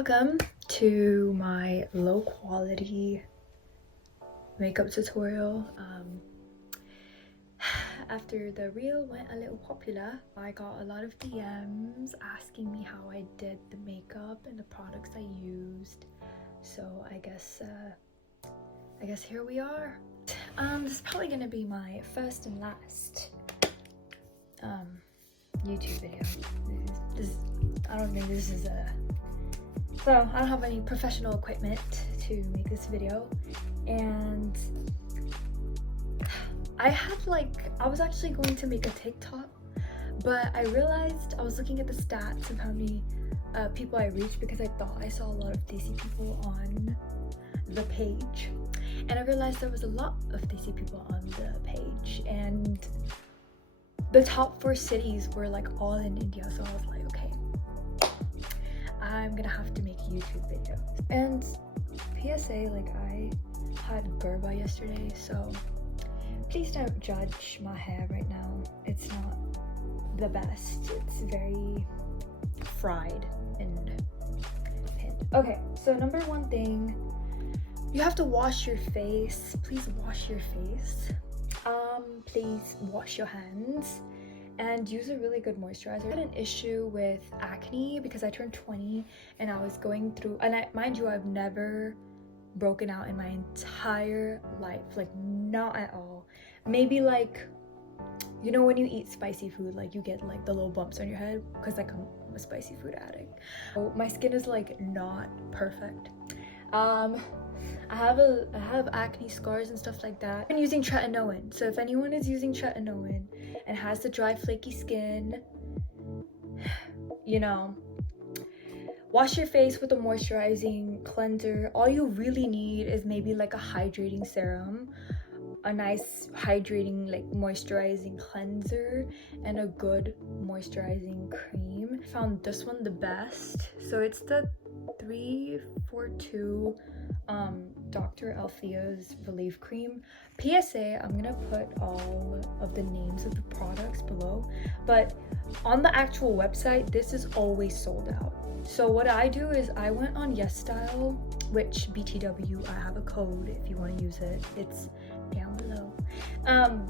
Welcome to my low quality makeup tutorial. After the reel went a little popular, I got a lot of DMs asking me how I did the makeup and the products I used. So I guess here we are. This is probably gonna be my first and last YouTube video. I don't think this is a... So I don't have any professional equipment to make this video, and I was actually going to make a TikTok, but I realized I was looking at the stats of how many people I reached, because I thought I saw a lot of Desi people on the page, and I realized there was a lot of Desi people on the page, and the top 4 cities were like all in India. So I was like, okay, I'm gonna have to make a YouTube video. And PSA, like, I had Gerba yesterday, so please don't judge my hair right now. It's not the best. It's very fried and pinned. Okay, so number 1 thing, you have to wash your face. Please wash your face. Please wash your hands and use a really good moisturizer. I had an issue with acne because I turned 20 and I was going through, and mind you, I've never broken out in my entire life, like not at all. Maybe like, you know, when you eat spicy food, like you get like the little bumps on your head, because like I'm a spicy food addict. So my skin is like not perfect. I have acne scars and stuff like that. I've been using tretinoin, so if anyone is using tretinoin and has the dry flaky skin, you know, wash your face with a moisturizing cleanser. All you really need is maybe like a hydrating serum, a nice hydrating like moisturizing cleanser, and a good moisturizing cream. I found this one the best. So it's the 342 Dr. Althea's Relief Cream. PSA, I'm gonna put all of the names of the products below, but on the actual website, this is always sold out. So what I do is I went on YESSTYLE, which BTW, I have a code if you want to use it. It's down below.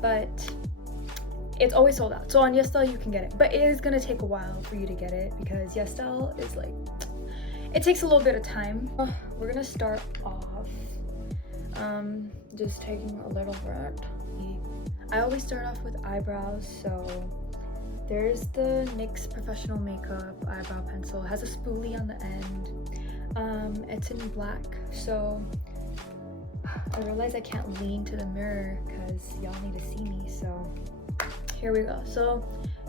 But it's always sold out. So on YESSTYLE you can get it, but it is gonna take a while for you to get it because YESSTYLE is like, it takes a little bit of time. We're gonna start off just taking a little bit. I always start off with eyebrows, so there's the NYX Professional Makeup eyebrow pencil. It has a spoolie on the end. It's in black, so I realize I can't lean to the mirror because y'all need to see me, so here we go. So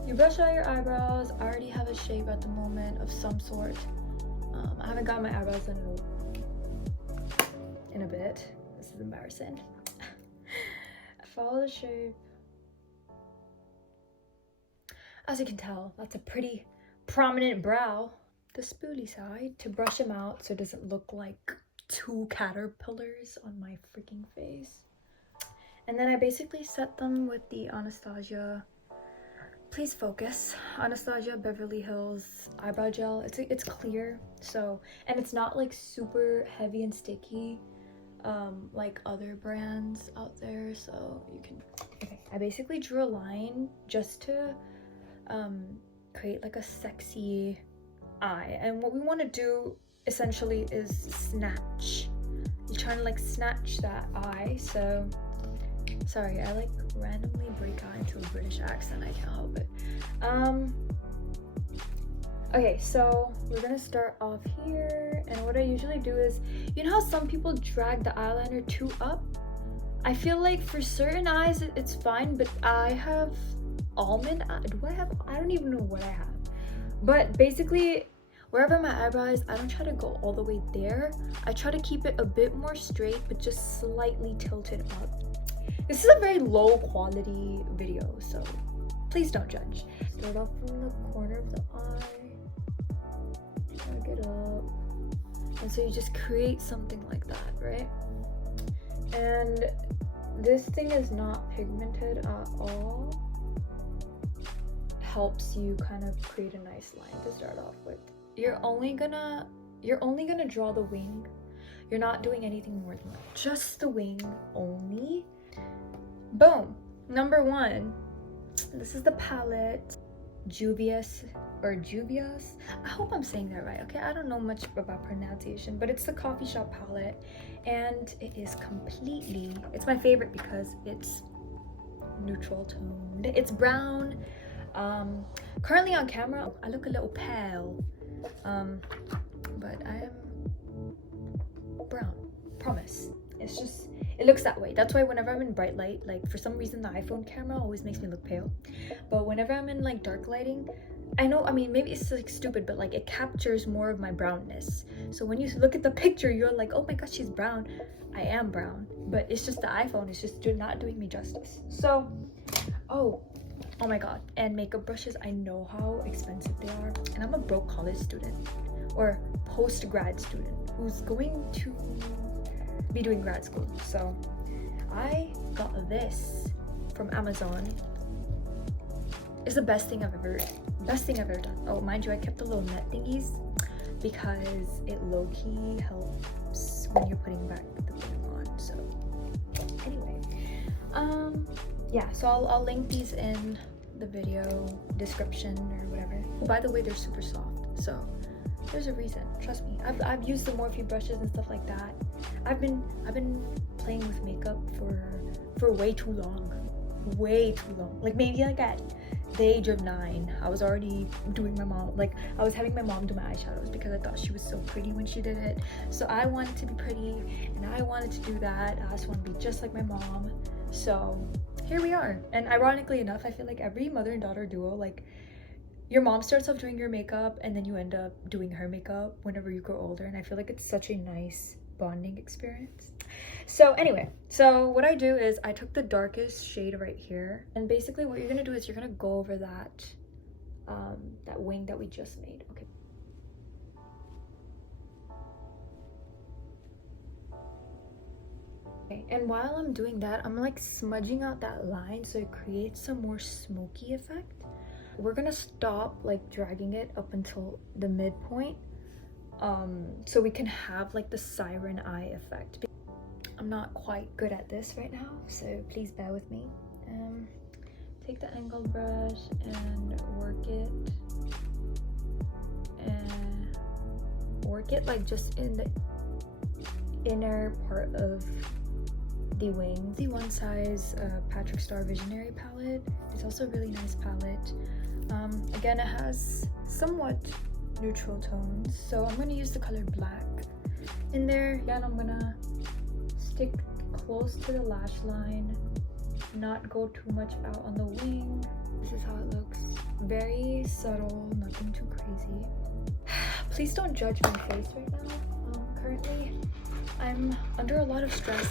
you brush out your eyebrows. I already have a shape at the moment of some sort. I haven't got my eyebrows done in a bit. This is embarrassing. Follow the shape. As you can tell, that's a pretty prominent brow. The spoolie side to brush them out so it doesn't look like 2 caterpillars on my freaking face. And then I basically set them with the Anastasia, please focus, Anastasia Beverly Hills eyebrow gel. It's clear, so, and it's not like super heavy and sticky like other brands out there, so you can. Okay, I basically drew a line just to create like a sexy eye, and what we want to do essentially is snatch. You're trying to like snatch that eye. So sorry, I like randomly break out into a British accent. I can't help it. Okay, so we're gonna start off here, and what I usually do is, you know how some people drag the eyeliner too up? I feel like for certain eyes it's fine, but I have almond eye. I don't even know what I have, but basically wherever my eyebrow is, I don't try to go all the way there. I try to keep it a bit more straight, but just slightly tilted up. This is a very low quality video, so please don't judge. Start off from the corner of the eye, drag it up, and so you just create something like that, right? And this thing is not pigmented at all. Helps you kind of create a nice line to start off with. You're only gonna you're only gonna draw the wing. You're not doing anything more than that. Just the wing only. Boom. Number 1. This is the palette Juvia's. I hope I'm saying that right. Okay, I don't know much about pronunciation, but it's the coffee shop palette, and it is completely, it's my favorite because it's neutral toned. It's brown. Currently on camera I look a little pale, but I am brown, promise. It's just, it looks that way. That's why whenever I'm in bright light, like for some reason the iPhone camera always makes me look pale, but whenever I'm in like dark lighting, I know, I mean, maybe it's like stupid, but like it captures more of my brownness. So when you look at the picture, you're like, oh my gosh, she's brown. I am brown, but it's just the iPhone is just not doing me justice. So, oh my god. And makeup brushes, I know how expensive they are, and I'm a broke college student or post-grad student who's going to be doing grad school. So I got this from Amazon. It's the best thing I've ever done. Oh, mind you, I kept the little net thingies because it low-key helps when you're putting back the thing on. So anyway, yeah, so I'll link these in the video description or whatever. By the way, they're super soft, so there's a reason. Trust me. I've used the Morphe brushes and stuff like that. I've been playing with makeup for way too long. Like maybe like at the age of 9, I was already doing I was having my mom do my eyeshadows because I thought she was so pretty when she did it. So I wanted to be pretty, and I wanted to do that. I just want to be just like my mom. So here we are. And ironically enough, I feel like every mother and daughter duo, like your mom starts off doing your makeup and then you end up doing her makeup whenever you grow older, and I feel like it's such a nice bonding experience. So anyway, so what I do is I took the darkest shade right here, and basically what you're gonna do is you're gonna go over that that wing that we just made. Okay, and while I'm doing that, I'm like smudging out that line so it creates some more smoky effect. We're gonna stop like dragging it up until the midpoint, so we can have like the siren eye effect. I'm not quite good at this right now, so please bear with me. Take the angled brush and work it like just in the inner part of the wing. The One Size Patrick Star Visionary palette. It's also a really nice palette. Again, it has somewhat neutral tones, so I'm going to use the color black in there. Again, I'm gonna stick close to the lash line, not go too much out on the wing. This is how it looks. Very subtle, nothing too crazy. Please don't judge my face right now. Currently I'm under a lot of stress.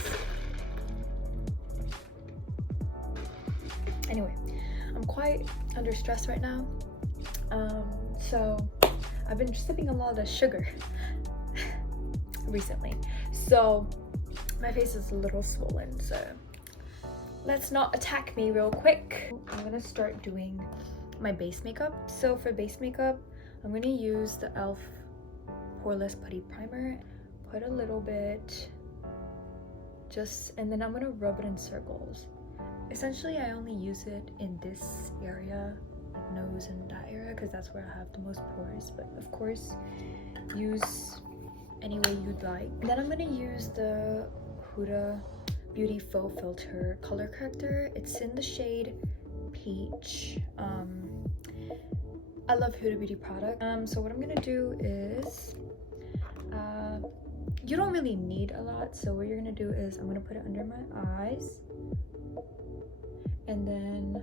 Anyway, I'm quite under stress right now, so I've been sipping a lot of sugar recently, so my face is a little swollen, so let's not attack me real quick. I'm gonna start doing my base makeup. So for base makeup, I'm gonna use the E.L.F. Poreless Putty Primer. Put a little bit, and then I'm gonna rub it in circles. Essentially, I only use it in this area, like nose and that area, because that's where I have the most pores, but of course, use any way you'd like. And then I'm gonna use the HUDA Beauty Faux Filter Color Corrector. It's in the shade Peach. I love HUDA Beauty product. So what I'm gonna do is, you don't really need a lot, so what you're gonna do is I'm gonna put it under my eyes, and then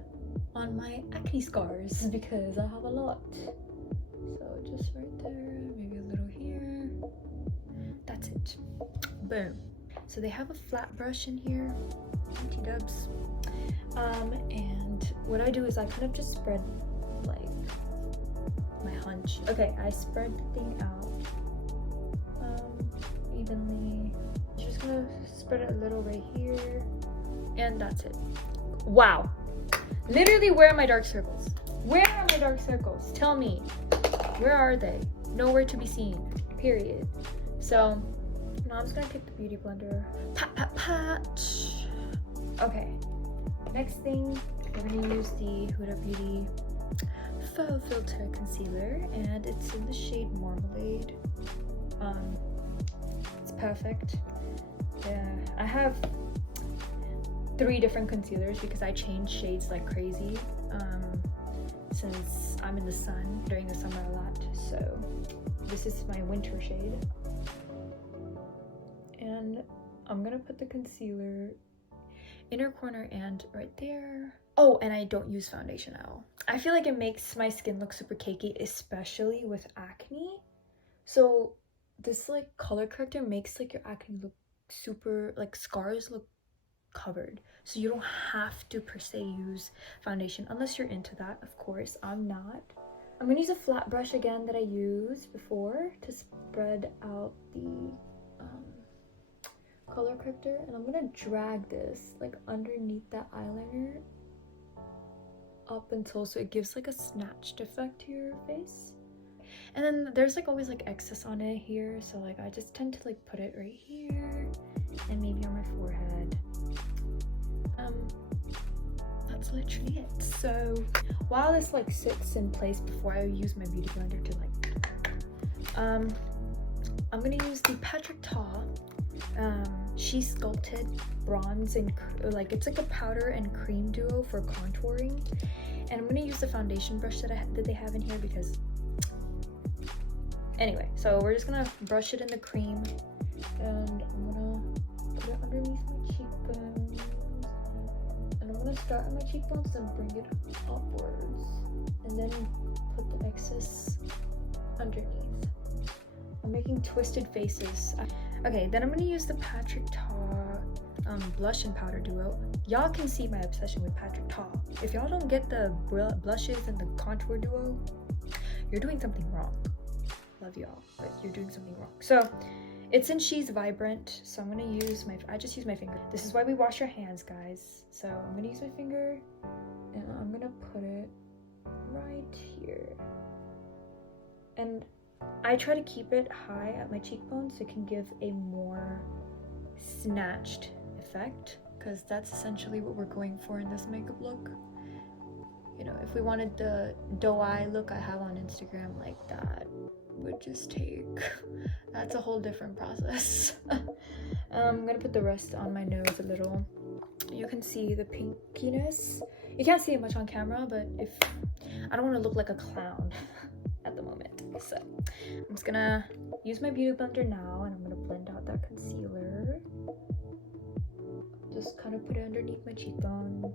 on my acne scars, because I have a lot. So just right there, maybe a little here. That's it. Boom. So they have a flat brush in here, T-dubs. And what I do is I kind of just spread like my hunch. Okay, I spread the thing out evenly. Just gonna spread it a little right here, and that's it. Wow. Literally, where are my dark circles? Where are my dark circles? Tell me. Where are they? Nowhere to be seen. period. So now I'm just gonna take the beauty blender, pat pat pat. Okay, next thing, we're gonna use the Huda Beauty Faux Filter Concealer, and it's in the shade Marmalade. It's perfect. Yeah, I have 3 different concealers because I change shades like crazy since I'm in the sun during the summer a lot. So this is my winter shade, and I'm gonna put the concealer inner corner and right there. Oh, and I don't use foundation at all. I feel like it makes my skin look super cakey, especially with acne. So this like color corrector makes like your acne look super, like scars look covered, so you don't have to per se use foundation unless you're into that. Of course, I'm not. I'm gonna use a flat brush again that I used before to spread out the color corrector, and I'm gonna drag this like underneath that eyeliner up until, so it gives like a snatched effect to your face. And then there's like always like excess on it here, so like I just tend to like put it right here and maybe on my forehead. That's literally it. So while this like sits in place before I use my beauty blender to like I'm gonna use the Patrick Ta She Sculpted bronze and like it's like a powder and cream duo for contouring, and I'm gonna use the foundation brush that they have in here because anyway. So we're just gonna brush it in the cream, and I'm gonna put it underneath my cheekbones, and I'm gonna start on my cheekbones and bring it upwards, and then put the excess underneath. I'm making twisted faces. Okay, then I'm gonna use the Patrick Ta blush and powder duo. Y'all can see my obsession with Patrick Ta. If y'all don't get the blushes and the contour duo, you're doing something wrong. Love y'all, but you're doing something wrong. So it's in She's Vibrant, so I'm gonna use I just use my finger. This is why we wash our hands, guys. So I'm gonna use my finger, and I'm gonna put it right here. And I try to keep it high at my cheekbones so it can give a more snatched effect, because that's essentially what we're going for in this makeup look. You know, if we wanted the doe eye look I have on Instagram, like that would just take, that's a whole different process. I'm gonna put the rest on my nose a little. You can see the pinkiness. You can't see it much on camera, but if I don't want to look like a clown at the moment, so I'm just gonna use my beauty blender now, and I'm gonna blend out that concealer. Just kind of put it underneath my cheekbone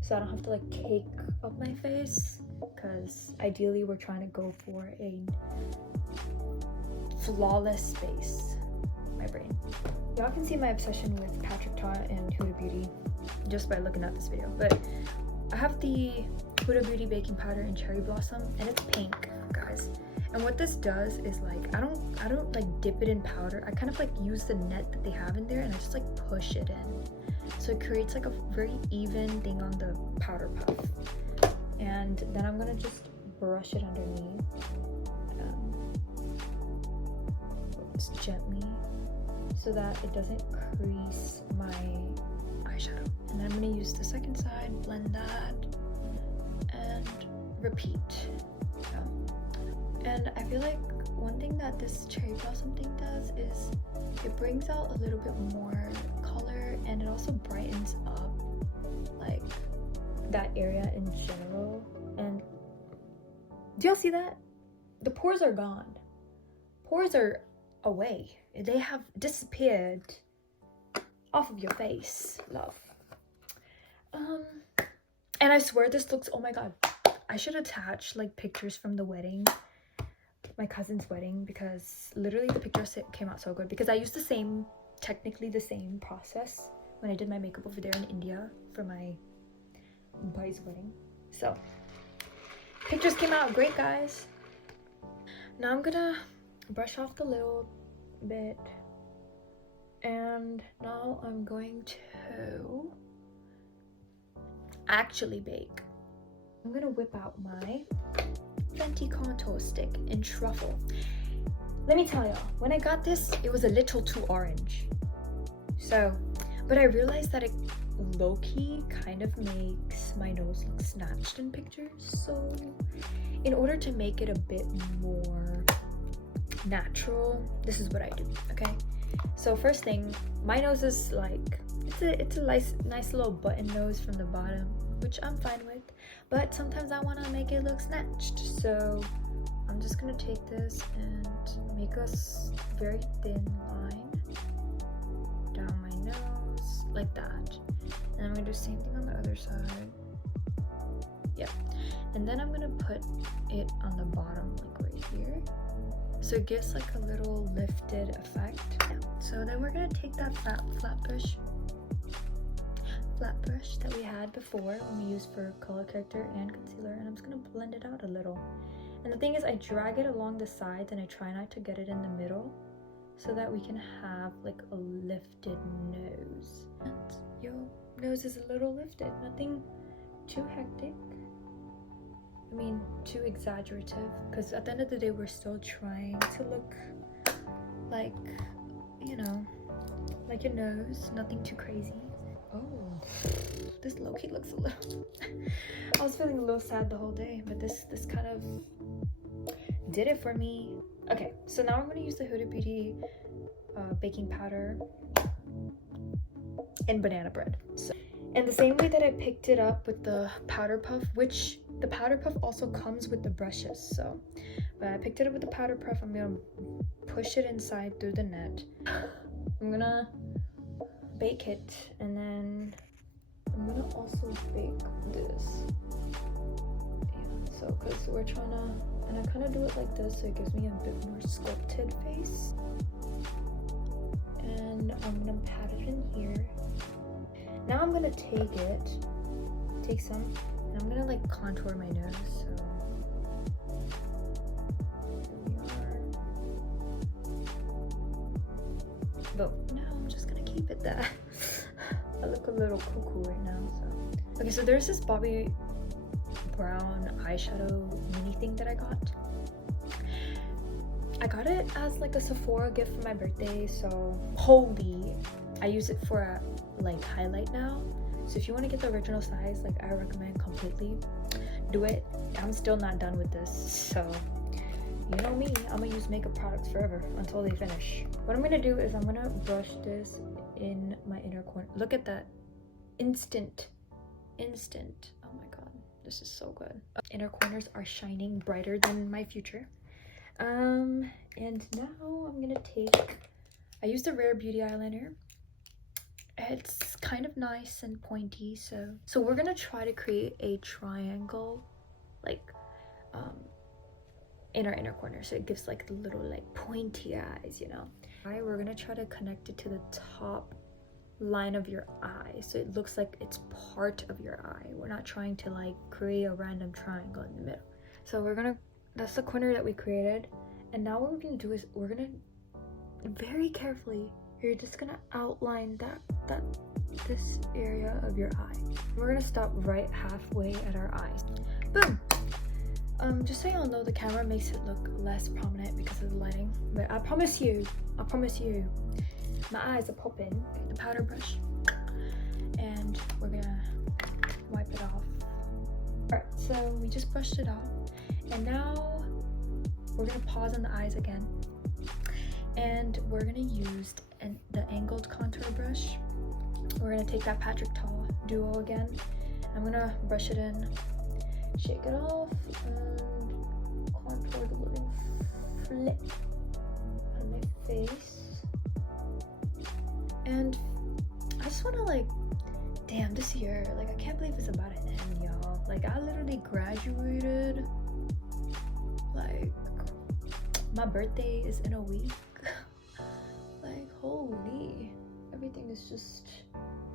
so I don't have to like cake up my face, because ideally we're trying to go for a flawless face. My brain. Y'all can see my obsession with Patrick Ta and Huda Beauty just by looking at this video, but I have the Huda Beauty baking powder in Cherry Blossom, and it's pink, guys. And what this does is like I don't like dip it in powder. I kind of like use the net that they have in there, and I just like push it in, so it creates like a very even thing on the powder puff. And then I'm gonna just brush it underneath, just gently, so that it doesn't crease my eyeshadow. And then I'm gonna use the second side, blend that, and repeat. And I feel like one thing that this Cherry Blossom thing does is it brings out a little bit more color, and it also brightens up like that area in general. And do y'all see that? The pores are gone. Pores are away. They have disappeared off of your face, love. And I swear this looks, oh my god, I should attach like pictures from the wedding, my cousin's wedding, because literally the pictures came out so good, because I used technically the same process when I did my makeup over there in India for my buddy's wedding. So pictures came out great, guys. Now I'm gonna brush off the little bit, and now I'm going to actually bake. I'm gonna whip out my Fenty contour stick in Truffle. let me tell y'all, when I got this, it was a little too orange. So, but I realized that it low-key kind of makes my nose look snatched in pictures. So in order to make it a bit more natural, this is what I do, okay? So first thing, my nose is like, it's a nice little button nose from the bottom, which I'm fine with, but sometimes I want to make it look snatched. So I'm just gonna take this and make a very thin line down my nose like that, and I'm gonna do the same thing on the other side. Yep. And then I'm gonna put it on the bottom, like right here, so it gives like a little lifted effect. So then we're gonna take that flat brush that we had before when we used for color corrector and concealer, and I'm just gonna blend it out a little. And the thing is, I drag it along the sides and I try not to get it in the middle, so that we can have like a lifted nose. And your nose is a little lifted, nothing too hectic. I mean, too exaggerative, because at the end of the day, we're still trying to look like, you know, like your nose, nothing too crazy. Oh, this low-key looks a little I was feeling a little sad the whole day, but this kind of did it for me. Okay, so now I'm going to use the Huda Beauty baking powder and banana bread. So, and the same way that I picked it up with the powder puff, which the powder puff also comes with the brushes. So when I picked it up with the powder puff, I'm going to push it inside through the net. I'm going to bake it, and then I'm going to also bake this. Yeah, so because we're trying to, and I kind of do it like this so it gives me a bit more sculpted face. And I'm gonna pat it in here. Now I'm gonna take some, and I'm gonna like contour my nose. So here we are. Boom. Now I'm just gonna keep it there. I look a little cuckoo right now. So okay, so there's this Bobbi Brown eyeshadow mini thing that I got. I got it as like a Sephora gift for my birthday, so holy, I use it for a like highlight now. So if you want to get the original size, like I recommend completely do it. I'm still not done with this, so you know me, I'm gonna use makeup products forever until they finish. What I'm gonna do is I'm gonna brush this in my inner corner. Look at that, instant. Oh my god, this is so good. Inner corners are shining brighter than my future. And now I'm gonna take, I used the Rare Beauty eyeliner. It's kind of nice and pointy, so we're gonna try to create a triangle, like in our inner corner, so it gives like the little like pointy eyes, you know. Alright, we're gonna try to connect it to the top line of your eye, so it looks like it's part of your eye. We're not trying to like create a random triangle in the middle. So we're gonna, that's the corner that we created, and now what we're gonna do is we're gonna very carefully, you're just gonna outline this area of your eye. We're gonna stop right halfway at our eyes. Boom. Just so y'all know, the camera makes it look less prominent because of the lighting, but I promise you, my eyes are popping. The powder brush, and we're gonna wipe it off. Alright, so we just brushed it off, and now we're gonna pause on the eyes again, and we're gonna use the angled contour brush. We're gonna take that Patrick Ta duo again. I'm gonna brush it in, shake it off, and contour the little flip on my face. And I just want to like, damn, this year, like I can't believe it's about to end, y'all. Like I literally graduated, like my birthday is in a week. Like holy, everything is just,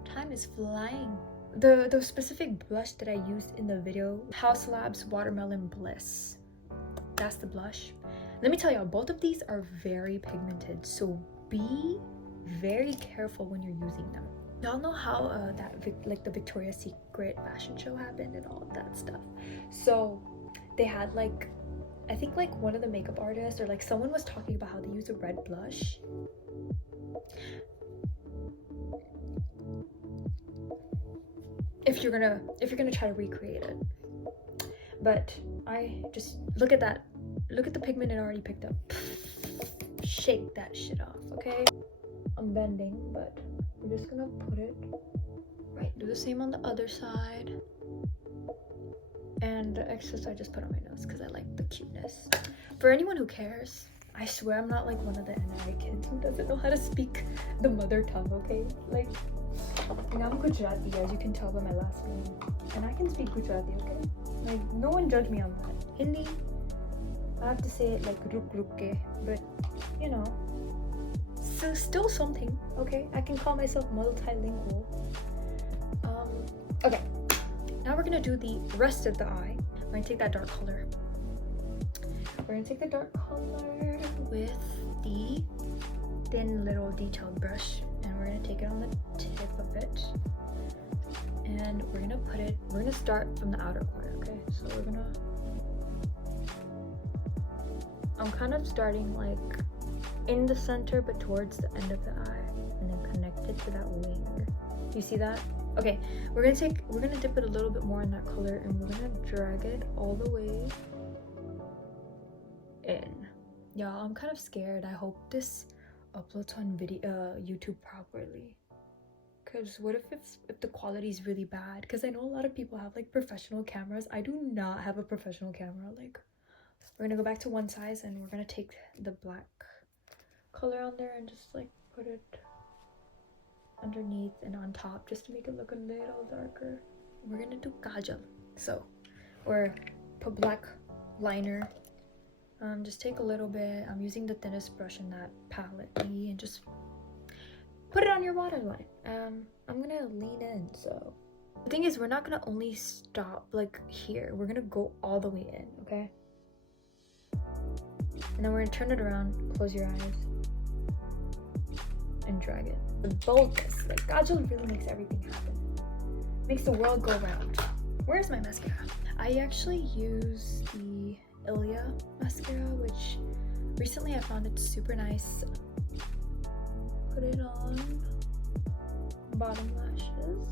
time is flying. The specific blush that I used in the video, House Labs Watermelon Bliss, that's the blush. Let me tell y'all, both of these are very pigmented, so be very careful when you're using them. Y'all know how like the Victoria's Secret fashion show happened and all of that stuff. So they had like I think like one of the makeup artists or like someone was talking about how they use a red blush. If you're gonna try to recreate it. But I just look at that. Look at the pigment it already picked up. Shake that shit off, okay? I'm bending, but we're just gonna put it right. Do the same on the other side. And the excess I just put on my nose because I like the cuteness. For anyone who cares, I swear I'm not like one of the NI kids who doesn't know how to speak the mother tongue, okay? Like, I'm Gujarati, as you can tell by my last name. And I can speak Gujarati, okay? Like, no one judge me on that. Hindi, I have to say it like ruk ruk ke, but you know, so still something, okay? I can call myself multilingual. Okay, now we're gonna do the rest of the eye. We're gonna take that dark color. We're gonna take the dark color with the thin little detailed brush, and we're gonna take it on the tip of it, and we're gonna start from the outer corner, okay? So I'm kind of starting like in the center but towards the end of the eye, and then connect it to that wing. You see that? Okay, we're gonna dip it a little bit more in that color, and we're gonna drag it all the way in. Y'all, I'm kind of scared. I hope this uploads on YouTube properly. Cause what if the quality is really bad? Because I know a lot of people have like professional cameras. I do not have a professional camera. Like, we're gonna go back to one size, and we're gonna take the black color on there and just like put it underneath and on top just to make it look a little darker. We're gonna do kajal, or put black liner. Just take a little bit. I'm using the thinnest brush in that palette E, and just put it on your waterline. I'm gonna lean in. So the thing is, we're not gonna only stop like here, we're gonna go all the way in, okay? And then we're gonna turn it around, close your eyes, and drag it. The boldness, like kajal really makes everything happen. Makes the world go round. Where's my mascara? I actually use the E.L.F mascara, which recently I found it's super nice. Put it on bottom lashes.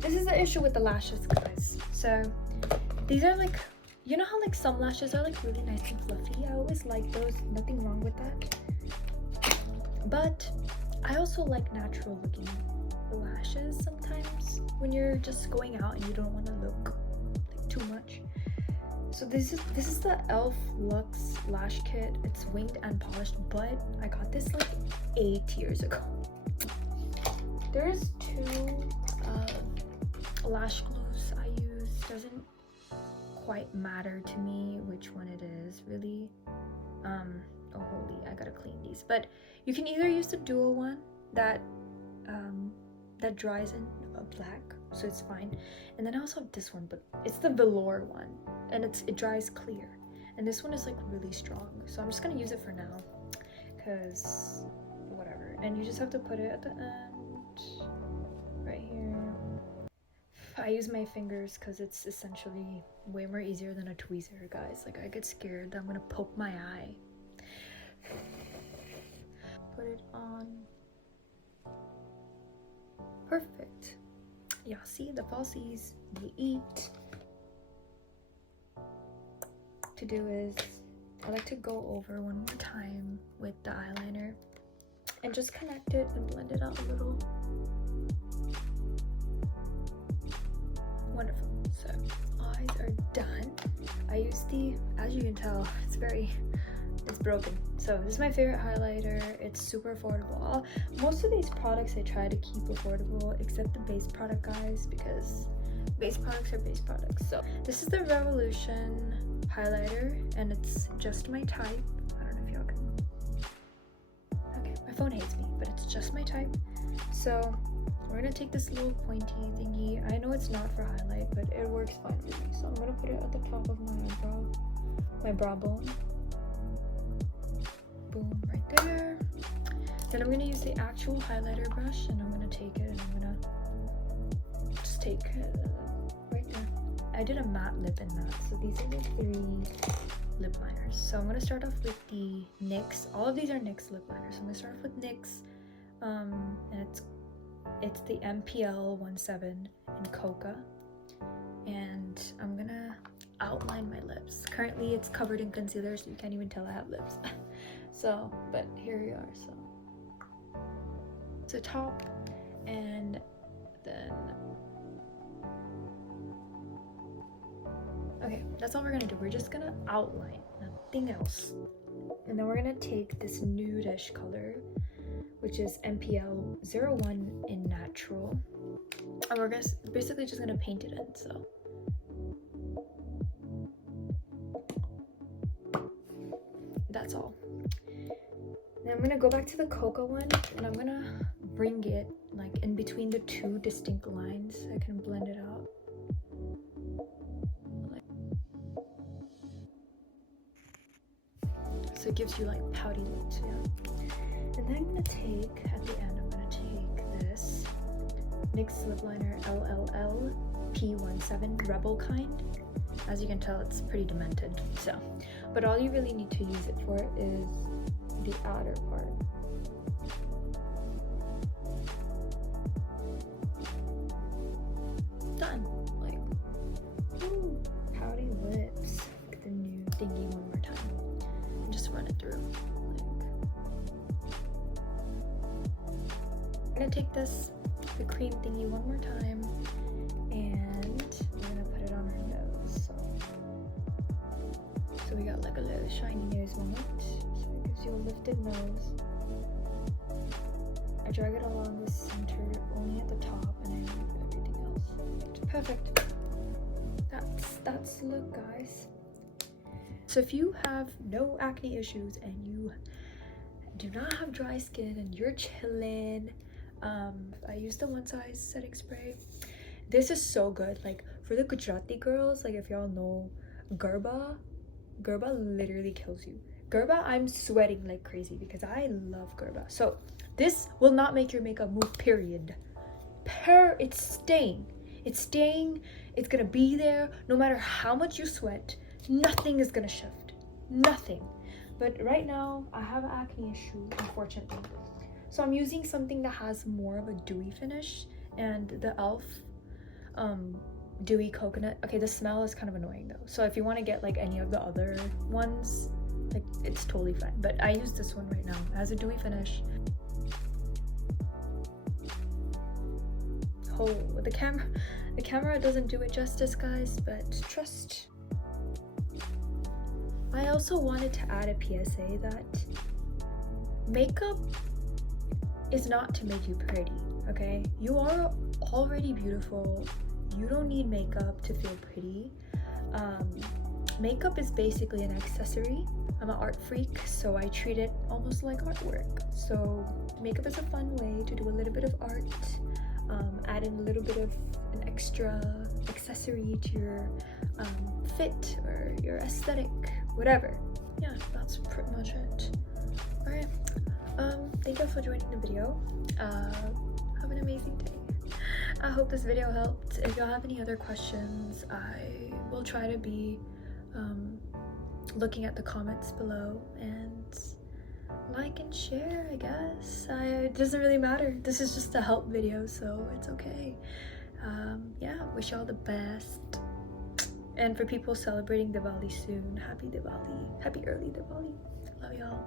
This is the issue with the lashes, guys. So these are like, you know how like some lashes are like really nice and fluffy? I always like those, nothing wrong with that. But I also like natural looking lashes sometimes when you're just going out and you don't want to look like too much. So this is the E.L.F Luxe Lash Kit. It's winged and polished, but I got this like 8 years ago. There's two lash glues I use. Doesn't quite matter to me which one it is, really. Oh holy, I gotta clean these. But you can either use the duo one that dries in black, so it's fine. And then I also have this one, but it's the velour one, and it dries clear. And this one is like really strong, so I'm just gonna use it for now, cause whatever. And you just have to put it at the end, right here. I use my fingers because it's essentially way more easier than a tweezer, guys. Like, I get scared that I'm gonna poke my eye. Put it on. Perfect. Yeah, see, the falsies, they eat. To do is, I like to go over one more time with the eyeliner and just connect it and blend it out a little. Wonderful. So eyes are done. I use the, as you can tell, it's broken. So this is my favorite highlighter. It's super affordable. Most of these products I try to keep affordable, except the base product, guys, because base products are base products. So this is the Revolution highlighter, and it's just my type. I don't know if y'all can. Okay, my phone hates me, but it's just my type. So we're gonna take this little pointy thingy. I know it's not for highlight, but it works fine for me. So I'm gonna put it at the top of my eyebrow, my brow bone. Boom, right there. Then I'm gonna use the actual highlighter brush, and I'm gonna take it and I'm gonna just take it right there. I did a matte lip in that. So these are the 3 lip liners. So I'm gonna start off with the NYX. All of these are NYX lip liners. So I'm gonna start off with NYX, and it's the MPL 17 in Coca, and I'm gonna outline my lips. Currently it's covered in concealer, so you can't even tell I have lips. So, but here we are. So top, and then okay, that's all we're gonna do. We're just gonna outline, nothing else. And then we're gonna take this nudish color, which is MPL 01 in natural, and we're basically just gonna paint it in. So that's all. Then I'm gonna go back to the Coca one, and I'm gonna bring it like in between the 2 distinct lines so I can blend it out. So it gives you like pouty lips, yeah. And then I'm gonna take, at the end, I'm gonna take this NYX lip liner LLL P17 Rebel kind. As you can tell, it's pretty demented, so. But all you really need to use it for is the outer part. Done. Like, ooh, pouty lips. Like the new thingy one more time. And just run it through. I'm gonna take this, the cream thingy one more time, and we're gonna put it on our nose. So we got like a little shiny nose moment. So it gives you a lifted nose. I drag it along the center, only at the top, and I leave everything else. Perfect. That's the look, guys. So if you have no acne issues and you do not have dry skin and you're chilling, I use the One Size setting spray. This is so good. Like for the Gujarati girls, like if y'all know Garba literally kills you. Garba, I'm sweating like crazy because I love Garba. So this will not make your makeup move, period. It's staying. It's staying. It's gonna be there no matter how much you sweat. Nothing is gonna shift. Nothing. But right now I have an acne issue, unfortunately. So I'm using something that has more of a dewy finish, and the E.L.F. Dewy coconut. Okay, the smell is kind of annoying though. So if you want to get like any of the other ones, like it's totally fine. But I use this one right now. It has a dewy finish. Oh, the camera doesn't do it justice, guys, but trust. I also wanted to add a PSA that makeup is not to make you pretty, okay? You are already beautiful. You don't need makeup to feel pretty. Makeup is basically an accessory. I'm an art freak, so I treat it almost like artwork. So makeup is a fun way to do a little bit of art, add in a little bit of an extra accessory to your fit or your aesthetic, whatever. Yeah, that's pretty much it. Alright, thank you for joining the video. Have an amazing day. I hope this video helped. If y'all have any other questions, I will try to be looking at the comments below, and like and share, I guess. It doesn't really matter. This is just a help video, so it's okay. Yeah, wish y'all the best. And for people celebrating Diwali soon, happy Diwali. Happy early Diwali. Love y'all.